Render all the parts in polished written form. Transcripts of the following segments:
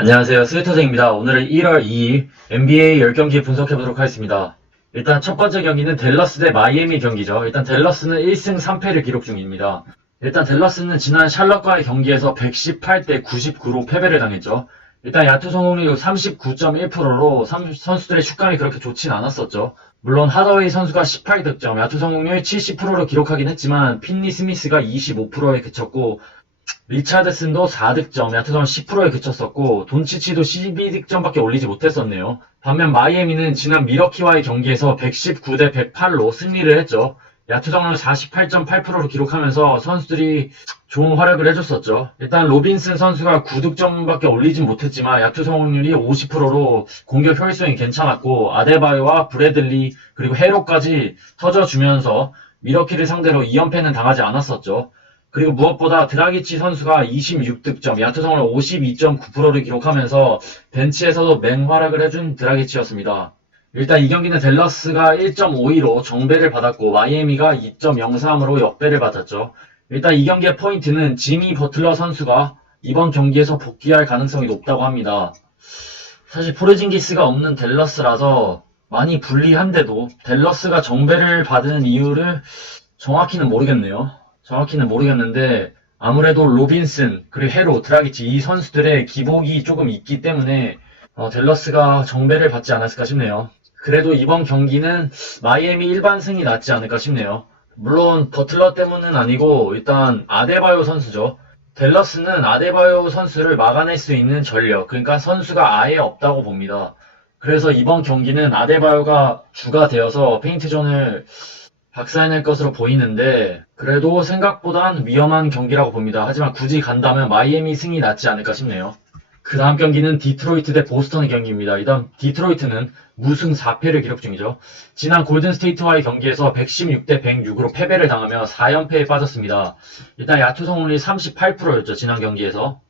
안녕하세요. 스위터쟁입니다. 오늘은 1월 2일 NBA 10경기 분석해보도록 하겠습니다. 일단 첫 번째 경기는 댈러스 대 마이애미 경기죠. 일단 댈러스는 1승 3패를 기록 중입니다. 일단 댈러스는 지난 샬럿과의 경기에서 118대 99로 패배를 당했죠. 일단 야투 성공률 39.1%로 선수들의 슛감이 그렇게 좋진 않았었죠. 물론 하더웨이 선수가 18득점, 야투 성공률 70%를 기록하긴 했지만 핀니 스미스가 25%에 그쳤고 리차드슨도 4득점, 야투점 10%에 그쳤었고 돈치치도 12득점밖에 올리지 못했었네요. 반면 마이애미는 지난 미러키와의 경기에서 119대 108로 승리를 했죠. 야투점을 48.8%로 기록하면서 선수들이 좋은 활약을 해줬었죠. 일단 로빈슨 선수가 9득점밖에 올리진 못했지만 야투 성공률이 50%로 공격 효율성이 괜찮았고 아데바요와 브래들리 그리고 헤로까지 터져주면서 미러키를 상대로 2연패는 당하지 않았었죠. 그리고 무엇보다 드라기치 선수가 26득점, 야투 성공률 52.9%를 기록하면서 벤치에서도 맹활약을 해준 드라기치였습니다. 일단 이 경기는 댈러스가 1.52로 정배를 받았고 마이애미가 2.03으로 역배를 받았죠. 일단 이 경기의 포인트는 지미 버틀러 선수가 이번 경기에서 복귀할 가능성이 높다고 합니다. 사실 포르징기스가 없는 댈러스라서 많이 불리한데도 댈러스가 정배를 받은 이유를 정확히는 모르겠는데 아무래도 로빈슨, 그리고 헤로, 드라기치 이 선수들의 기복이 조금 있기 때문에 댈러스가 정배를 받지 않았을까 싶네요. 그래도 이번 경기는 마이애미 일반승이 낫지 않을까 싶네요. 물론 버틀러 때문은 아니고 일단 아데바요 선수죠. 댈러스는 아데바요 선수를 막아낼 수 있는 전력, 그러니까 선수가 아예 없다고 봅니다. 그래서 이번 경기는 아데바요가 주가 되어서 페인트존을 박살낼 것으로 보이는데 그래도 생각보단 위험한 경기라고 봅니다. 하지만 굳이 간다면 마이애미 승이 낫지 않을까 싶네요. 그 다음 경기는 디트로이트 대 보스턴의 경기입니다. 일단 디트로이트는 무승 4패를 기록 중이죠. 지난 골든스테이트와의 경기에서 116대 106으로 패배를 당하며 4연패에 빠졌습니다. 일단 야투 성공률이 38%였죠. 지난 경기에서.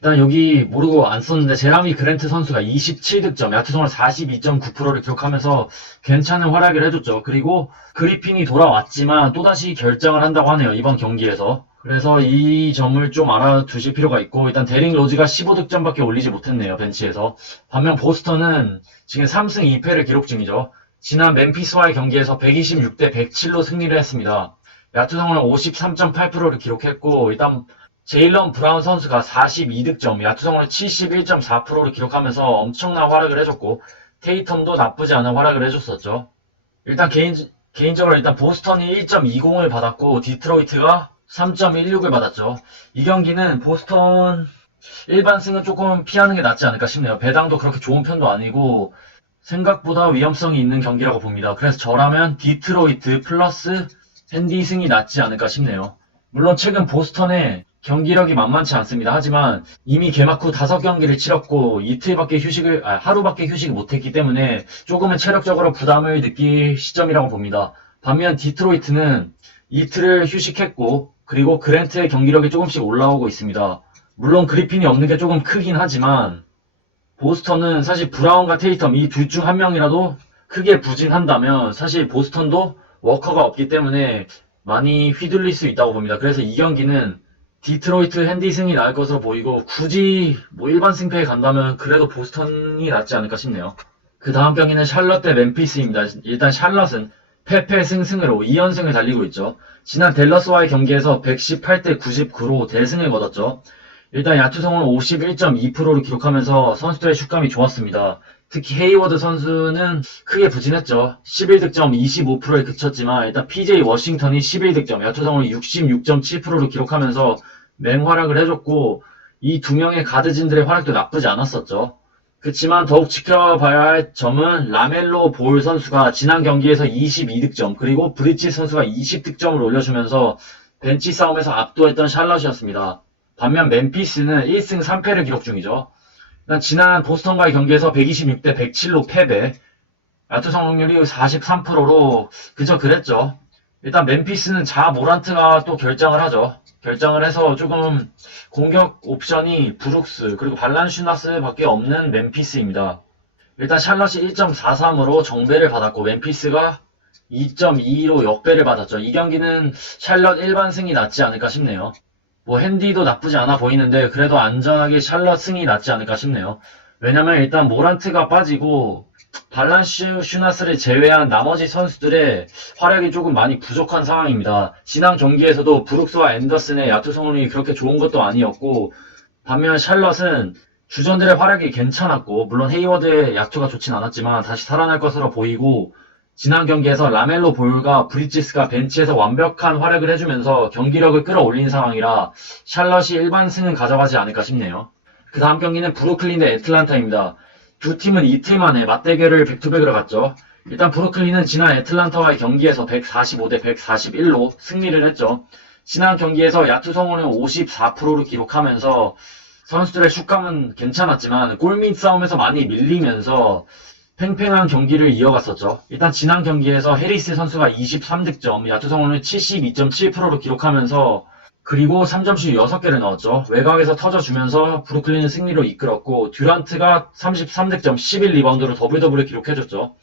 일단 여기 모르고 안 썼는데 제라미 그랜트 선수가 27득점, 야투 성공률 42.9%를 기록하면서 괜찮은 활약을 해줬죠. 그리고 그리핀이 돌아왔지만 또다시 결정을 한다고 하네요. 이번 경기에서. 그래서 이 점을 좀 알아두실 필요가 있고 일단 데릭 로즈가 15득점밖에 올리지 못했네요. 벤치에서. 반면 보스턴은 지금 3승 2패를 기록 중이죠. 지난 멤피스와의 경기에서 126대 107로 승리를 했습니다. 야투 성공률 53.8%를 기록했고 일단 제일런 브라운 선수가 42득점, 야투 성공률 71.4%를 기록하면서 엄청난 활약을 해줬고 테이텀도 나쁘지 않은 활약을 해줬었죠. 일단 개인적으로 일단 보스턴이 1.20을 받았고 디트로이트가 3.16을 받았죠. 이 경기는 보스턴 일반승은 조금 피하는 게 낫지 않을까 싶네요. 배당도 그렇게 좋은 편도 아니고 생각보다 위험성이 있는 경기라고 봅니다. 그래서 저라면 디트로이트 플러스 핸디승이 낫지 않을까 싶네요. 물론 최근 보스턴의 경기력이 만만치 않습니다. 하지만 이미 개막 후 5경기를 치렀고 하루밖에 휴식을 못했기 때문에 조금은 체력적으로 부담을 느낄 시점이라고 봅니다. 반면 디트로이트는 이틀을 휴식했고 그리고 그랜트의 경기력이 조금씩 올라오고 있습니다. 물론 그리핀이 없는 게 조금 크긴 하지만 보스턴은 사실 브라운과 테이텀 이 둘 중 한 명이라도 크게 부진한다면 사실 보스턴도 워커가 없기 때문에 많이 휘둘릴 수 있다고 봅니다. 그래서 이 경기는 디트로이트 핸디승이 나을 것으로 보이고 굳이 일반 승패에 간다면 그래도 보스턴이 낫지 않을까 싶네요. 그 다음 경기는 샬럿 대 멤피스입니다. 일단 샬럿은 패패 승승으로 2연승을 달리고 있죠. 지난 댈러스와의 경기에서 118대 99로 대승을 거뒀죠. 일단 야투 성공률 51.2%를 기록하면서 선수들의 슛감이 좋았습니다. 특히 헤이워드 선수는 크게 부진했죠. 11득점 25%에 그쳤지만 일단 PJ 워싱턴이 11득점, 야투 성공률 66.7%를 기록하면서 맹활약을 해줬고 이 두 명의 가드진들의 활약도 나쁘지 않았었죠. 그렇지만 더욱 지켜봐야 할 점은 라멜로 볼 선수가 지난 경기에서 22득점 그리고 브리치 선수가 20득점을 올려주면서 벤치 싸움에서 압도했던 샬럿이었습니다. 반면 멤피스는 1승 3패를 기록 중이죠. 지난 보스턴과의 경기에서 126대 107로 패배, 야투 성공률이 43%로 그저 그랬죠. 일단 멤피스는 자 모란트가 또 결정을 하죠. 결정을 해서 조금 공격 옵션이 브룩스 그리고 발란슈나스 밖에 없는 멤피스입니다. 일단 샬럿이 1.43으로 정배를 받았고 멤피스가 2.22로 역배를 받았죠. 이 경기는 샬럿 일반승이 낫지 않을까 싶네요. 뭐 핸디도 나쁘지 않아 보이는데 그래도 안전하게 샬럿 승이 낫지 않을까 싶네요. 왜냐면 일단 모란트가 빠지고 발란슈나스를 제외한 나머지 선수들의 활약이 조금 많이 부족한 상황입니다. 지난 경기에서도 브룩스와 앤더슨의 야투 성운이 그렇게 좋은 것도 아니었고, 반면 샬럿은 주전들의 활약이 괜찮았고, 물론 헤이워드의 야투가 좋진 않았지만 다시 살아날 것으로 보이고, 지난 경기에서 라멜로 볼과 브리지스가 벤치에서 완벽한 활약을 해주면서 경기력을 끌어올린 상황이라 샬럿이 일반 승은 가져가지 않을까 싶네요. 그 다음 경기는 브루클린 대 애틀란타입니다. 두 팀은 이틀 만에 맞대결을 백투백으로 갔죠. 일단 브루클린은 지난 애틀란타와의 경기에서 145대 141로 승리를 했죠. 지난 경기에서 야투 성공을 54%로 기록하면서 선수들의 슛감은 괜찮았지만 골밑 싸움에서 많이 밀리면서 팽팽한 경기를 이어갔었죠. 일단 지난 경기에서 해리스 선수가 23득점, 야투 성공을 72.7%로 기록하면서 그리고 3점슛 6개를 넣었죠. 외곽에서 터져주면서 브루클린을 승리로 이끌었고 듀란트가 33득점 11리바운드로 더블 더블을 기록해줬죠.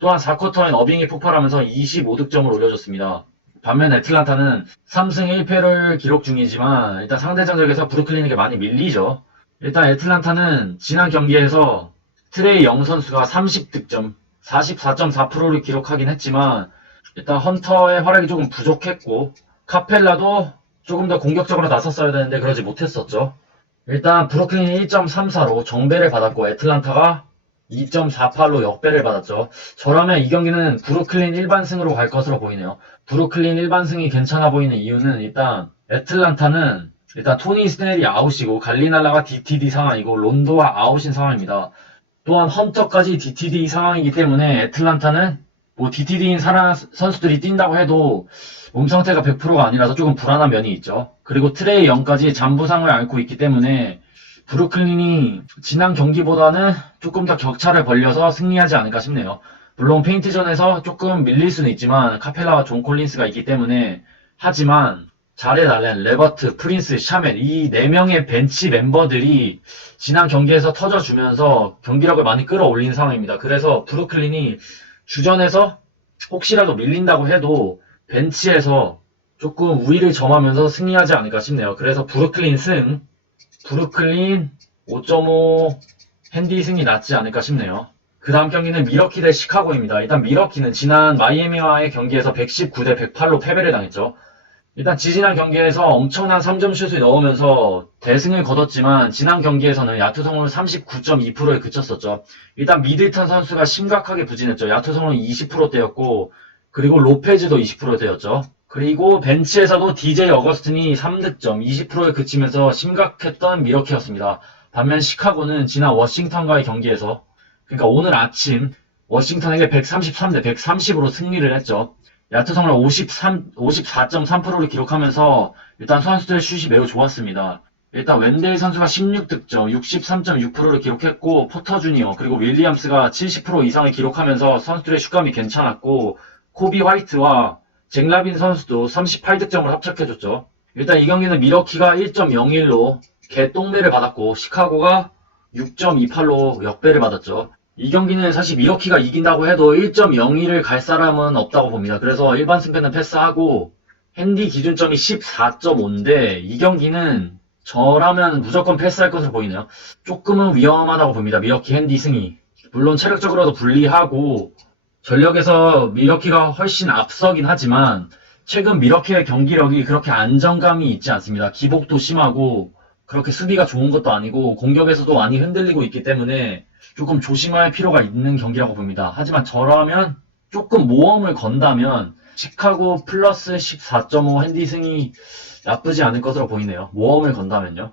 또한 4쿼터엔 어빙이 폭발하면서 25득점을 올려줬습니다. 반면 애틀란타는 3승 1패를 기록 중이지만 일단 상대 전적에서 브루클린에게 많이 밀리죠. 일단 애틀란타는 지난 경기에서 트레이 영 선수가 30득점 44.4%를 기록하긴 했지만 일단 헌터의 활약이 조금 부족했고 카펠라도 조금 더 공격적으로 나섰어야 되는데 그러지 못했었죠. 일단 브루클린이 1.34로 정배를 받았고 애틀란타가 2.48로 역배를 받았죠. 저라면 이 경기는 브루클린 일반승으로 갈 것으로 보이네요. 브루클린 일반승이 괜찮아 보이는 이유는 일단 애틀란타는 일단 토니 스네리 아웃이고 갈리날라가 DTD 상황이고 론도가 아웃인 상황입니다. 또한 헌터까지 DTD 상황이기 때문에 애틀란타는 뭐 DTD인 선수들이 뛴다고 해도 몸 상태가 100%가 아니라서 조금 불안한 면이 있죠. 그리고 트레이 영까지 잔부상을 앓고 있기 때문에 브루클린이 지난 경기보다는 조금 더 격차를 벌려서 승리하지 않을까 싶네요. 물론 페인트전에서 조금 밀릴 수는 있지만 카펠라와 존 콜린스가 있기 때문에 하지만 자렛 알렌, 레버트, 프린스, 샤멜 이 4명의 벤치 멤버들이 지난 경기에서 터져주면서 경기력을 많이 끌어올린 상황입니다. 그래서 브루클린이 주전에서 혹시라도 밀린다고 해도 벤치에서 조금 우위를 점하면서 승리하지 않을까 싶네요. 그래서 브루클린 승, 브루클린 5.5 핸디 승이 낫지 않을까 싶네요. 그 다음 경기는 미러키 대 시카고입니다. 일단 미러키는 지난 마이애미와의 경기에서 119대 108로 패배를 당했죠. 일단 지지난 경기에서 엄청난 3점 슛을 넣으면서 대승을 거뒀지만 지난 경기에서는 야투 성공률 39.2%에 그쳤었죠. 일단 미들턴 선수가 심각하게 부진했죠. 야투 성공률 20%대였고 그리고 로페즈도 20%대였죠. 그리고 벤치에서도 DJ 어거스틴이 3득점 20%에 그치면서 심각했던 미러키였습니다. 반면 시카고는 지난 워싱턴과의 경기에서 그러니까 오늘 아침 워싱턴에게 133대 130으로 승리를 했죠. 야투 성공률 54.3%를 기록하면서 일단 선수들의 슛이 매우 좋았습니다. 일단 웬데일 선수가 16득점 63.6%를 기록했고 포터 주니어 그리고 윌리엄스가 70% 이상을 기록하면서 선수들의 슛감이 괜찮았고 코비 화이트와 잭 라빈 선수도 38득점을 합작해줬죠. 일단 이 경기는 미러키가 1.01로 개똥배를 받았고 시카고가 6.28로 역배를 받았죠. 이 경기는 사실 미러키가 이긴다고 해도 1.01을 갈 사람은 없다고 봅니다. 그래서 일반 승패는 패스하고 핸디 기준점이 14.5인데 이 경기는 저라면 무조건 패스할 것으로 보이네요. 조금은 위험하다고 봅니다. 미러키 핸디 승이. 물론 체력적으로도 불리하고 전력에서 미러키가 훨씬 앞서긴 하지만 최근 미러키의 경기력이 그렇게 안정감이 있지 않습니다. 기복도 심하고 그렇게 수비가 좋은 것도 아니고 공격에서도 많이 흔들리고 있기 때문에 조금 조심할 필요가 있는 경기라고 봅니다. 하지만 저라면 조금 모험을 건다면 시카고 플러스 14.5 핸디 승이 나쁘지 않을 것으로 보이네요. 모험을 건다면요.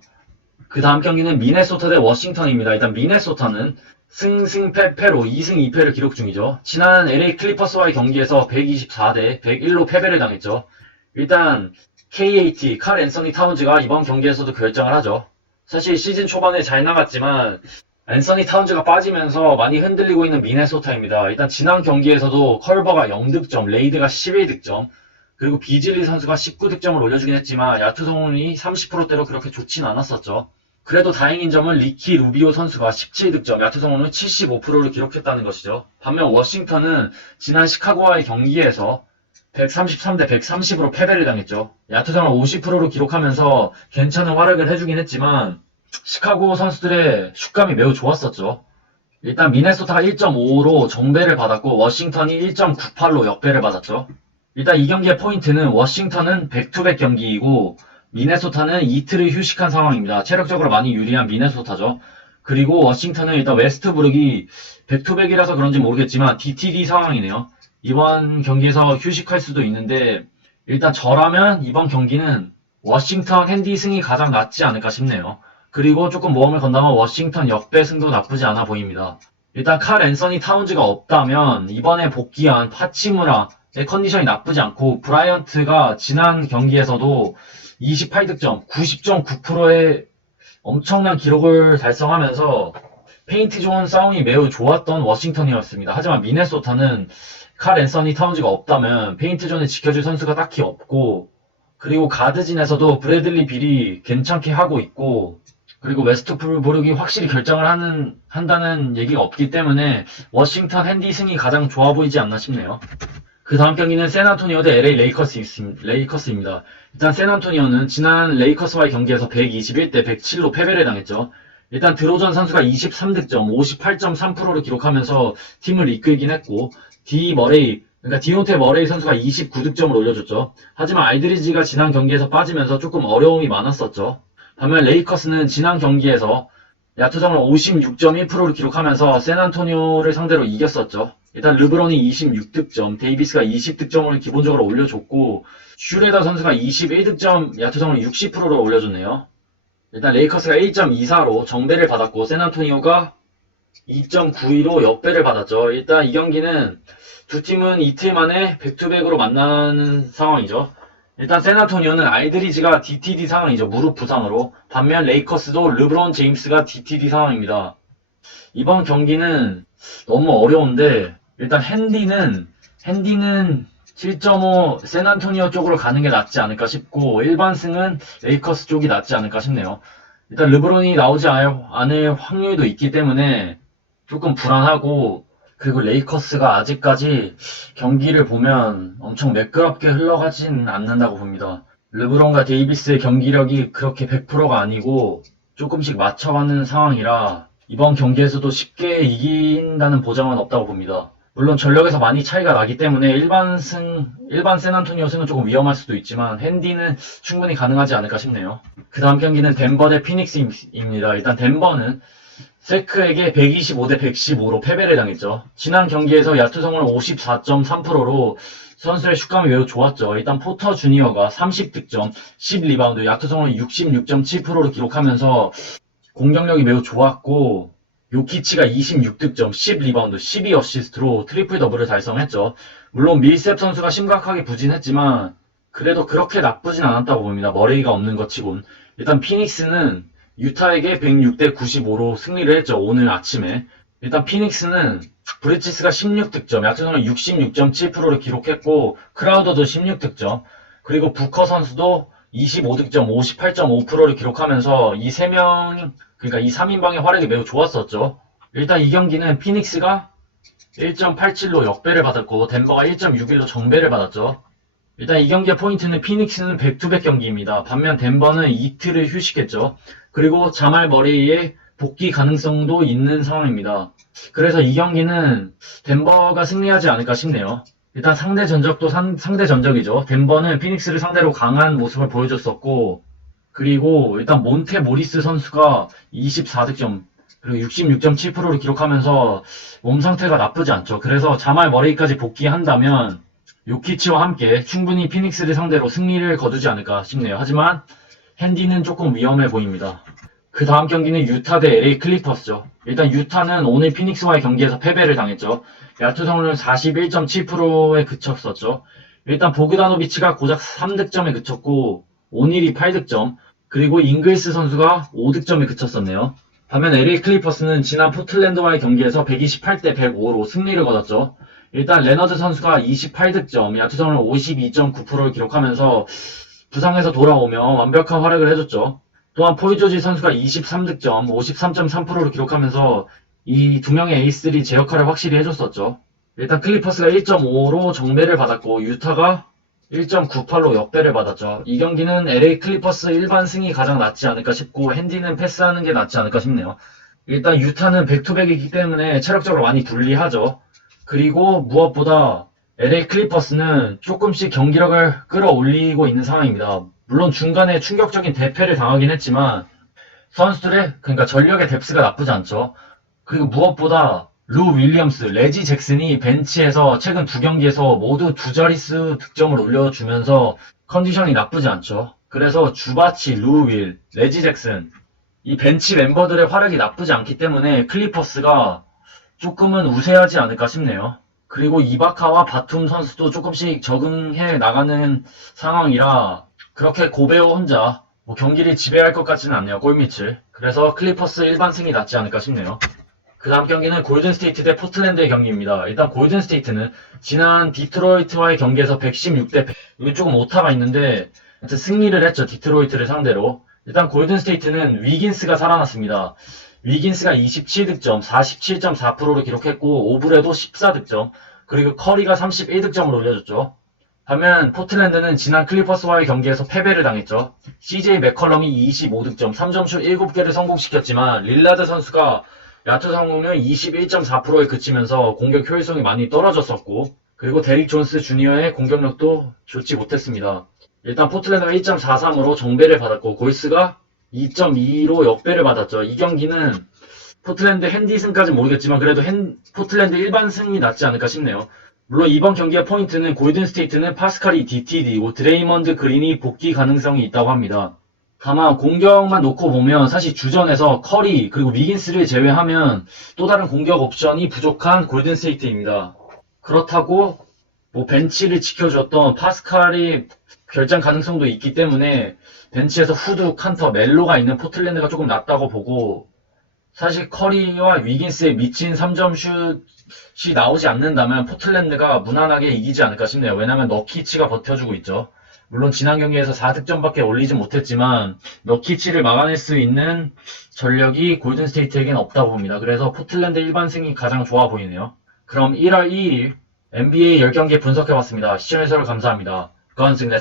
그 다음 경기는 미네소타 대 워싱턴입니다. 일단 미네소타는 승승패패로 2승 2패를 기록 중이죠. 지난 LA 클리퍼스와의 경기에서 124대 101로 패배를 당했죠. 일단 KAT, 칼 앤서니 타운즈가 이번 경기에서도 결정을 하죠. 사실 시즌 초반에 잘 나갔지만 앤서니 타운즈가 빠지면서 많이 흔들리고 있는 미네소타입니다. 일단 지난 경기에서도 컬버가 0득점, 레이드가 11득점, 그리고 비즐리 선수가 19득점을 올려주긴 했지만 야투 성공률이 30%대로 그렇게 좋진 않았었죠. 그래도 다행인 점은 리키 루비오 선수가 17득점, 야투 성공률 75%를 기록했다는 것이죠. 반면 워싱턴은 지난 시카고와의 경기에서 133대 130으로 패배를 당했죠. 야투성을 50%로 기록하면서 괜찮은 활약을 해주긴 했지만 시카고 선수들의 슛감이 매우 좋았었죠. 일단 미네소타가 1.55로 정배를 받았고 워싱턴이 1.98로 역배를 받았죠. 일단 이 경기의 포인트는 워싱턴은 백투백 경기이고 미네소타는 이틀을 휴식한 상황입니다. 체력적으로 많이 유리한 미네소타죠. 그리고 워싱턴은 일단 웨스트브룩이 백투백이라서 그런지 모르겠지만 DTD 상황이네요. 이번 경기에서 휴식할 수도 있는데 일단 저라면 이번 경기는 워싱턴 핸디 승이 가장 낫지 않을까 싶네요. 그리고 조금 모험을 건다면 워싱턴 역배 승도 나쁘지 않아 보입니다. 일단 칼 앤서니 타운즈가 없다면 이번에 복귀한 파치무라의 컨디션이 나쁘지 않고 브라이언트가 지난 경기에서도 28득점, 90.9%의 엄청난 기록을 달성하면서 페인트 좋은 싸움이 매우 좋았던 워싱턴이었습니다. 하지만 미네소타는 칼 앤서니 타운즈가 없다면 페인트 존을 지켜줄 선수가 딱히 없고 그리고 가드진에서도 브래들리 빌이 괜찮게 하고 있고 그리고 웨스트브룩이 확실히 결정을 한다는 얘기가 없기 때문에 워싱턴 핸디 승이 가장 좋아 보이지 않나 싶네요. 그 다음 경기는 샌안토니오 대 LA 레이커스입니다. 일단 샌안토니오는 지난 레이커스와의 경기에서 121대 107로 패배를 당했죠. 일단 드로전 선수가 23득점, 58.3%를 기록하면서 팀을 이끌긴 했고 그러니까 디온테 머레이 선수가 29득점을 올려줬죠. 하지만 알드리지가 지난 경기에서 빠지면서 조금 어려움이 많았었죠. 반면 레이커스는 지난 경기에서 야투성을 56.1%를 기록하면서 샌안토니오를 상대로 이겼었죠. 일단 르브론이 26득점, 데이비스가 20득점을 기본적으로 올려줬고 슈레더 선수가 21득점, 야투성을 60%로 올려줬네요. 일단 레이커스가 1.24로 정배를 받았고 샌안토니오가 2.92로 역배를 받았죠. 일단 이 경기는 두 팀은 이틀 만에 백투백으로 만나는 상황이죠. 일단 샌안토니오는 알드리지가 DTD 상황이죠. 무릎 부상으로. 반면 레이커스도 르브론 제임스가 DTD 상황입니다. 이번 경기는 너무 어려운데 일단 핸디는 7.5 샌안토니오 쪽으로 가는 게 낫지 않을까 싶고 일반승은 레이커스 쪽이 낫지 않을까 싶네요. 일단 르브론이 나오지 않을 확률도 있기 때문에 조금 불안하고 그리고 레이커스가 아직까지 경기를 보면 엄청 매끄럽게 흘러가진 않는다고 봅니다. 르브론과 데이비스의 경기력이 그렇게 100%가 아니고 조금씩 맞춰가는 상황이라 이번 경기에서도 쉽게 이긴다는 보장은 없다고 봅니다. 물론 전력에서 많이 차이가 나기 때문에 일반 샌안토니오 승은 조금 위험할 수도 있지만 핸디는 충분히 가능하지 않을까 싶네요. 그 다음 경기는 덴버 대 피닉스입니다. 일단 덴버는 세크에게 125대 115로 패배를 당했죠. 지난 경기에서 야투성을 54.3%로 선수의 슛감이 매우 좋았죠. 일단 포터 주니어가 30득점, 10리바운드, 야투성을 66.7%로 기록하면서 공격력이 매우 좋았고 요키치가 26득점, 10리바운드, 12어시스트로 트리플 더블을 달성했죠. 물론 밀셉 선수가 심각하게 부진했지만 그래도 그렇게 나쁘진 않았다고 봅니다. 머레이가 없는 것 치곤. 일단 피닉스는 유타에게 106대 95로 승리를 했죠. 오늘 아침에. 일단 피닉스는 브리치스가 16득점, 야투성을 66.7%를 기록했고 크라우더도 16득점, 그리고 부커 선수도 25득점, 58.5%를 기록하면서 이 3명, 그러니까 이 3인방의 활약이 매우 좋았었죠. 일단 이 경기는 피닉스가 1.87로 역배를 받았고 덴버가 1.61로 정배를 받았죠. 일단 이 경기의 포인트는 피닉스는 백투백 경기입니다. 반면 덴버는 이틀을 휴식했죠. 그리고 자말 머레이의 복귀 가능성도 있는 상황입니다. 그래서 이 경기는 덴버가 승리하지 않을까 싶네요. 일단 상대 전적도 상대 전적이죠. 덴버는 피닉스를 상대로 강한 모습을 보여줬었고 그리고 일단 몬테 모리스 선수가 24득점 그리고 66.7%를 기록하면서 몸 상태가 나쁘지 않죠. 그래서 자말 머레이까지 복귀한다면 요키치와 함께 충분히 피닉스를 상대로 승리를 거두지 않을까 싶네요. 하지만 핸디는 조금 위험해 보입니다. 그 다음 경기는 유타 대 LA 클리퍼스죠. 일단 유타는 오늘 피닉스와의 경기에서 패배를 당했죠. 야투성률은 41.7%에 그쳤었죠. 일단 보그다노비치가 고작 3득점에 그쳤고 오닐이 8득점 그리고 잉글스 선수가 5득점에 그쳤었네요. 반면 LA 클리퍼스는 지난 포틀랜드와의 경기에서 128대 105로 승리를 거뒀죠. 일단 레너드 선수가 28득점, 야투성률 52.9%를 기록하면서 부상에서 돌아오며 완벽한 활약을 해줬죠. 또한 폴 조지 선수가 23득점, 53.3%를 기록하면서 이 두 명의 에이스들이 제 역할을 확실히 해줬었죠. 일단 클리퍼스가 1.5로 정배를 받았고 유타가 1.98로 역배를 받았죠. 이 경기는 LA 클리퍼스 일반 승이 가장 낫지 않을까 싶고 핸디는 패스하는 게 낫지 않을까 싶네요. 일단 유타는 백투백이기 때문에 체력적으로 많이 불리하죠. 그리고 무엇보다 LA 클리퍼스는 조금씩 경기력을 끌어올리고 있는 상황입니다. 물론 중간에 충격적인 대패를 당하긴 했지만 선수들의 그러니까 전력의 뎁스가 나쁘지 않죠. 그리고 무엇보다 루 윌리엄스, 레지 잭슨이 벤치에서 최근 두 경기에서 모두 두 자릿수 득점을 올려주면서 컨디션이 나쁘지 않죠. 그래서 주바치, 루 윌, 레지 잭슨 이 벤치 멤버들의 활약이 나쁘지 않기 때문에 클리퍼스가 조금은 우세하지 않을까 싶네요. 그리고 이바카와 바툼 선수도 조금씩 적응해 나가는 상황이라 그렇게 고베오 혼자 뭐 경기를 지배할 것 같지는 않네요. 골밑을. 그래서 클리퍼스 일반 승이 낫지 않을까 싶네요. 그 다음 경기는 골든스테이트 대 포틀랜드의 경기입니다. 일단 골든스테이트는 지난 디트로이트와의 경기에서 116대 100, 이게 조금 오타가 있는데 승리를 했죠. 디트로이트를 상대로. 일단 골든스테이트는 위긴스가 살아났습니다. 위긴스가 27득점, 47.4%를 기록했고 오브레도 14득점, 그리고 커리가 31득점을 올려줬죠. 반면 포틀랜드는 지난 클리퍼스와의 경기에서 패배를 당했죠. CJ 맥컬럼이 25득점, 3점슛 7개를 성공시켰지만 릴라드 선수가 야투 성공률 21.4%에 그치면서 공격 효율성이 많이 떨어졌었고 그리고 데릭 존스 주니어의 공격력도 좋지 못했습니다. 일단 포틀랜드가 1.43으로 정배를 받았고 골스가 2.2로 역배를 받았죠. 이 경기는 포틀랜드 핸디승까지는 모르겠지만 그래도 포틀랜드 일반승이 낫지 않을까 싶네요. 물론 이번 경기의 포인트는 골든스테이트는 파스칼이 DTD고 드레이먼드 그린이 복귀 가능성이 있다고 합니다. 다만 공격만 놓고 보면 사실 주전에서 커리 그리고 위긴스를 제외하면 또 다른 공격 옵션이 부족한 골든스테이트입니다. 그렇다고 뭐 벤치를 지켜줬던 파스칼이 결장 가능성도 있기 때문에 벤치에서 후드, 칸터, 멜로가 있는 포틀랜드가 조금 낫다고 보고 사실 커리와 위긴스의 미친 3점 슛이 나오지 않는다면 포틀랜드가 무난하게 이기지 않을까 싶네요. 왜냐면 너키치가 버텨주고 있죠. 물론 지난 경기에서 4득점밖에 올리지 못했지만 너키치를 막아낼 수 있는 전력이 골든스테이트에겐 없다고 봅니다. 그래서 포틀랜드 일반승이 가장 좋아 보이네요. 그럼 1월 2일 NBA 10경기 분석해봤습니다. 시청해주셔서 감사합니다. 고맙습니다.